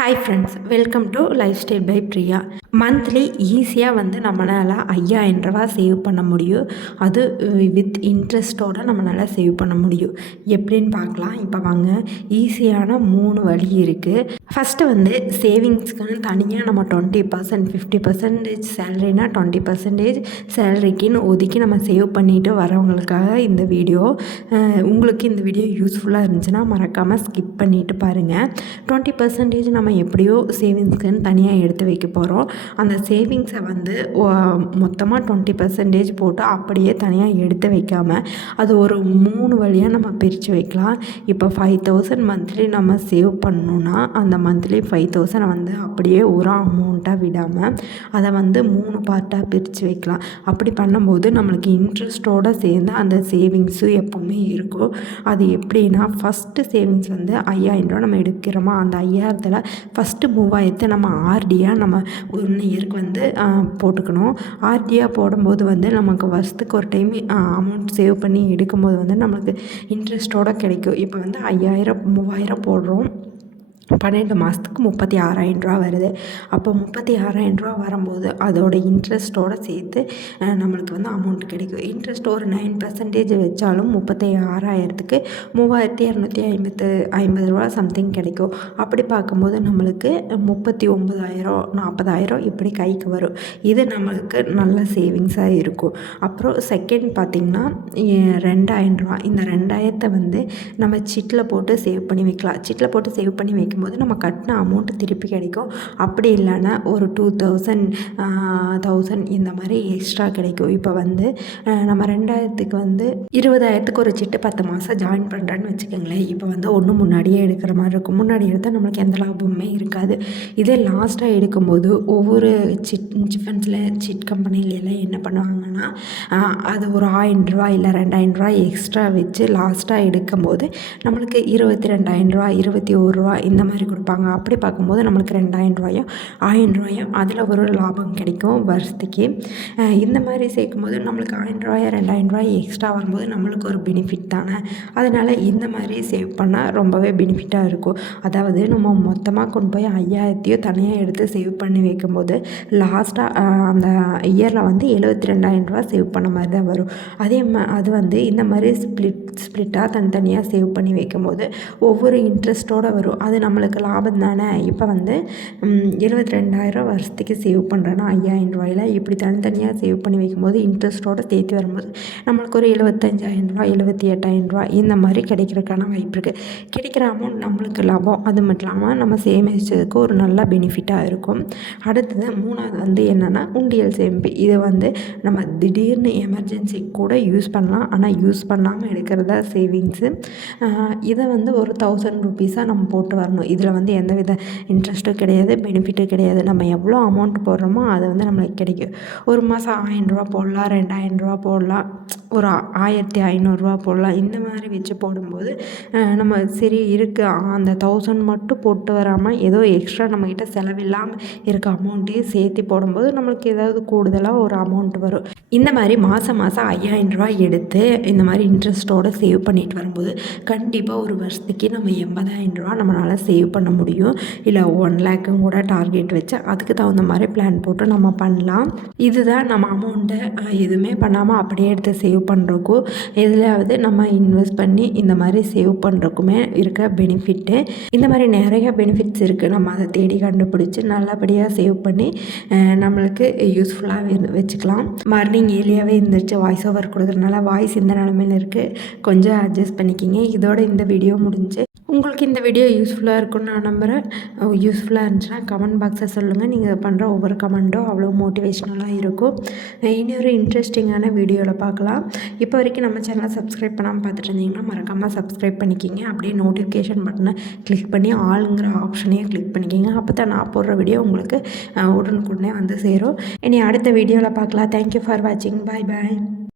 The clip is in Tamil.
Hi friends welcome to life style by Priya monthly ஈஸியாக வந்து நம்மளால் ஐயாயிரம் ரூபா சேவ் பண்ண முடியும். அது வித் இன்ட்ரெஸ்ட்டோடு நம்மளால் சேவ் பண்ண முடியும். எப்படின்னு பார்க்கலாம். இப்போ வாங்க. ஈஸியான மூணு வழி இருக்குது ஃபஸ்ட்டு வந்து சேவிங்ஸ்க்குன்னு தனியாக நம்ம டுவெண்ட்டி பர்சன்ட் ஃபிஃப்டி பர்சன்டேஜ் சேலரினா டுவெண்ட்டி பர்சன்டேஜ் சேலரிக்குன்னு ஒதுக்கி நம்ம சேவ் பண்ணிவிட்டு வரவங்களுக்காக இந்த வீடியோ உங்களுக்கு இந்த வீடியோ யூஸ்ஃபுல்லாக இருந்துச்சுன்னா மறக்காமல் ஸ்கிப் பண்ணிவிட்டு பாருங்கள் டுவெண்ட்டி பர்சன்டேஜ் நம்ம எப்படியோ சேவிங்ஸ்க்குன்னு தனியாக எடுத்து வைக்க போகிறோம் அந்த சேவிங்ஸை வந்து மொத்தமாக டுவெண்ட்டி பர்சன்டேஜ் போட்டு அப்படியே தனியாக எடுத்து வைக்காமல் அது ஒரு மூணு வழியாக நம்ம பிரித்து வைக்கலாம். இப்போ ஃபைவ் தௌசண்ட் மந்த்லி நம்ம சேவ் பண்ணணுன்னா அந்த மந்த்லி ஃபைவ் தௌசண்ட் வந்து அப்படியே ஒரு அமௌண்ட்டாக விடாமல் அதை வந்து மூணு பார்ட்டாக பிரித்து வைக்கலாம். அப்படி பண்ணும்போது நம்மளுக்கு இன்ட்ரெஸ்ட்டோடு சேர்ந்து அந்த சேவிங்ஸும் எப்போவுமே இருக்கும். அது எப்படின்னா ஃபஸ்ட்டு சேவிங்ஸ் வந்து ஐயாயிரம் ரூபா நம்ம எடுக்கிறோமா? அந்த ஐயாயிரத்தில் ஃபஸ்ட்டு மூவாயிரத்தை நம்ம ஆர்டியாக நம்ம ஒன் இயருக்கு வந்து போட்டுக்கணும். ஆர்டியாக போடும்போது வந்து நமக்கு வருஷத்துக்கு ஒரு டைம் அமௌண்ட் சேவ் பண்ணி எடுக்கும்போது வந்து நம்மளுக்கு இன்ட்ரெஸ்ட்டோடு கிடைக்கும். இப்போ வந்து ஐயாயிரம் மூவாயிரம் போடுறோம். பன்னெண்டு மாதத்துக்கு முப்பத்தி ஆறாயிரம் ரூபா வருது. அப்போ முப்பத்தி ஆறாயிரரூவா வரும்போது அதோட இன்ட்ரெஸ்ட்டோடு சேர்த்து நம்மளுக்கு வந்து அமௌண்ட் கிடைக்கும். இன்ட்ரெஸ்ட் ஒரு நைன் பர்சன்டேஜ் வச்சாலும் முப்பத்தி ஆறாயிரத்துக்கு மூவாயிரத்தி இரநூத்தி ஐம்பத்து ஐம்பது ரூபா சம்திங் கிடைக்கும். அப்படி பார்க்கும்போது நம்மளுக்கு முப்பத்தி ஒம்பதாயிரம் நாற்பதாயிரம் இப்படி கைக்கு வரும். இது நம்மளுக்கு நல்ல சேவிங்ஸாக இருக்கும். அப்புறம் செகண்ட் பார்த்திங்கன்னா ரெண்டாயிரம் ரூபா. இந்த ரெண்டாயிரத்தை வந்து நம்ம சிட்டில் போட்டு சேவ் பண்ணி வைக்கலாம். சிட்டில் போட்டு சேவ் பண்ணி வைக்கும் போது நம்ம கட்டின அமௌண்ட்டு திருப்பி கிடைக்கும். அப்படி இல்லைன்னா ஒரு டூ தௌசண்ட் தௌசண்ட் இந்த மாதிரி எக்ஸ்ட்ரா கிடைக்கும். இப்போ வந்து நம்ம ரெண்டாயிரத்துக்கு வந்து இருபதாயிரத்துக்கு ஒரு சிட்டு பத்து மாதம் ஜாயின் பண்ணுறேன்னு வச்சுக்கோங்களேன். இப்போ வந்து ஒன்று முன்னாடியே எடுக்கிற மாதிரி இருக்கும். முன்னாடி எடுத்தால் நம்மளுக்கு எந்த லாபமுமே இருக்காது. இதே லாஸ்ட்டாக எடுக்கும்போது ஒவ்வொரு சிட் சிஃபன்ஸில் சிட் எல்லாம் என்ன பண்ணுவாங்கன்னா அது ஒரு ஆயிரம் ரூபா இல்லை ரெண்டாயிரம் ரூபா எக்ஸ்ட்ரா வச்சு லாஸ்ட்டாக எடுக்கும்போது நம்மளுக்கு இருபத்தி ரெண்டாயிரம் ரூபா இருபத்தி ஒரு ரூபா இந்த மாதிரி கொடுப்பாங்க. அப்படி பார்க்கும்போது நம்மளுக்கு ரெண்டாயிரம் ரூபாயும் ஆயிரம் ரூபாயும் அதில் ஒரு லாபம் கிடைக்கும் வருஷத்துக்கு. இந்த மாதிரி சேர்க்கும்போது நம்மளுக்கு ஆயிரம் ரூபாய் ரெண்டாயிரம் ரூபாய் எக்ஸ்ட்ரா வரும்போது நம்மளுக்கு ஒரு பெனிஃபிட் தானே? அதனால் இந்த மாதிரி சேவ் பண்ணால் ரொம்பவே பெனிஃபிட்டாக இருக்கும். அதாவது நம்ம மொத்தமாக கொண்டு போய் ஐயாயிரத்தையும் தனியாக எடுத்து சேவ் பண்ணி வைக்கும்போது லாஸ்ட்டாக அந்த இயரில் வந்து எழுபத்தி ரெண்டாயிரம் ரூபா சேவ் பண்ண மாதிரி தான் வரும். அதே மா அது வந்து இந்த மாதிரி ஸ்ப்ளிட் ஸ்ப்ளிட்டாக தனித்தனியாக சேவ் பண்ணி வைக்கும்போது ஒவ்வொரு இன்ட்ரெஸ்ட்டோடு வரும். அது நம்ம நம்மளுக்கு லாபம் தானே? இப்போ வந்து எழுபத்தி ரெண்டாயிரம் வருஷத்துக்கு சேவ் பண்ணுறேன்னா ஐயாயிரம் ரூபாயில் இப்படி தனித்தனியாக சேவ் பண்ணி வைக்கும்போது இன்ட்ரெஸ்ட்டோடு சேர்த்து வரும்போது நம்மளுக்கு ஒரு எழுபத்தஞ்சாயிரம் ரூபா எழுபத்தி எட்டாயிரம் ரூபா இந்த மாதிரி கிடைக்கிறதுக்கான வாய்ப்பு இருக்குது கிடைக்கிற அமௌண்ட் நம்மளுக்கு லாபம். அது மட்டும் இல்லாமல் நம்ம சேமிச்சதுக்கு ஒரு நல்ல பெனிஃபிட்டாக இருக்கும். அடுத்தது மூணாவது வந்து என்னென்னா உண்டியல் சேமிப்பு. இதை வந்து நம்ம திடீர்னு எமர்ஜென்சி கூட யூஸ் பண்ணலாம். ஆனால் யூஸ் பண்ணாமல் எடுக்கிறதா சேவிங்ஸு இதை வந்து ஒரு தௌசண்ட் ருபீஸாக நம்ம போட்டு வரணும். இதில் வந்து எந்த வித இன்ட்ரெஸ்ட்டும் கிடையாது பெனிஃபிட்டும் கிடையாது. நம்ம எவ்வளோ அமௌண்ட் போடுறோமோ அது வந்து நம்மளுக்கு கிடைக்கும். ஒரு மாதம் ஆயிரரூவா போடலாம் ரெண்டாயிரரூவா போடலாம் ஒரு ஆயிரத்தி ஐநூறுரூவா போடலாம். இந்த மாதிரி வச்சு போடும்போது நம்ம சரி இருக்குது அந்த தௌசண்ட் மட்டும் போட்டு வராமல் ஏதோ எக்ஸ்ட்ரா நம்மக்கிட்ட செலவில்லாமல் இருக்க அமௌண்ட்டையும் சேர்த்து போடும்போது நம்மளுக்கு ஏதாவது கூடுதலாக ஒரு அமௌண்ட் வரும். இந்த மாதிரி மாதம் மாதம் ஐயாயிரம் எடுத்து இந்த மாதிரி இன்ட்ரெஸ்ட்டோடு சேவ் பண்ணிட்டு வரும்போது கண்டிப்பாக ஒரு வருஷத்துக்கு நம்ம எண்பதாயிரம் ரூபா நம்மளால் சேவ் பண்ண முடியும். இல்லை ஒன் லேக்கும் கூட டார்கெட் வச்சு அதுக்கு தகுந்த மாதிரி பிளான் போட்டு நம்ம பண்ணலாம். இதுதான் நம்ம அமௌண்ட்டை எதுவுமே பண்ணாமல் அப்படியே எடுத்து சேவ் பண்ணுறக்கும் எதுலையாவது நம்ம இன்வெஸ்ட் பண்ணி இந்த மாதிரி சேவ் பண்ணுறக்குமே இருக்க பெனிஃபிட்டு இந்த மாதிரி நிறைய பெனிஃபிட்ஸ் இருக்குது நம்ம அதை தேடி கண்டுபிடிச்சி நல்லபடியாக சேவ் பண்ணி நம்மளுக்கு யூஸ்ஃபுல்லாக வச்சுக்கலாம். மார்னிங் ஏர்லியாகவே இருந்துச்சு வாய்ஸ் ஓவர் கொடுக்குறதுனால வாய்ஸ் இந்த நிலமையில இருக்குது கொஞ்சம் அட்ஜஸ்ட் பண்ணிக்கிங்க. இதோட இந்த வீடியோ முடிஞ்சு உங்களுக்கு இந்த வீடியோ யூஸ்ஃபுல்லாக இருக்கும்னு நான் நம்புகிறேன் யூஸ்ஃபுல்லாக இருந்துச்சுன்னா கமெண்ட் பாக்ஸை சொல்லுங்கள் நீங்கள் பண்ணுற ஒவ்வொரு கமெண்ட்டும் அவ்வளோ மோட்டிவேஷ்னலாக இருக்கும். இனி ஒரு இன்ட்ரெஸ்டிங்கான வீடியோவில் பார்க்கலாம். இப்போ வரைக்கும் நம்ம சேனலை சப்ஸ்கிரைப் பண்ணாமல் பார்த்துட்டு இருந்தீங்கன்னா மறக்காமல் சப்ஸ்கிரைப் பண்ணிக்கிங்க. அப்படியே நோட்டிஃபிகேஷன் பட்டனை கிளிக் பண்ணி ஆளுங்கிற ஆப்ஷனையும் கிளிக் பண்ணிக்கிங்க. அப்போ தான் நான் போடுற வீடியோ உங்களுக்கு உடனுக்குடனே வந்து சேரும். இனி அடுத்த வீடியோவில் பார்க்கலாம். தேங்க்யூ ஃபார் வாட்சிங் பாய் பாய்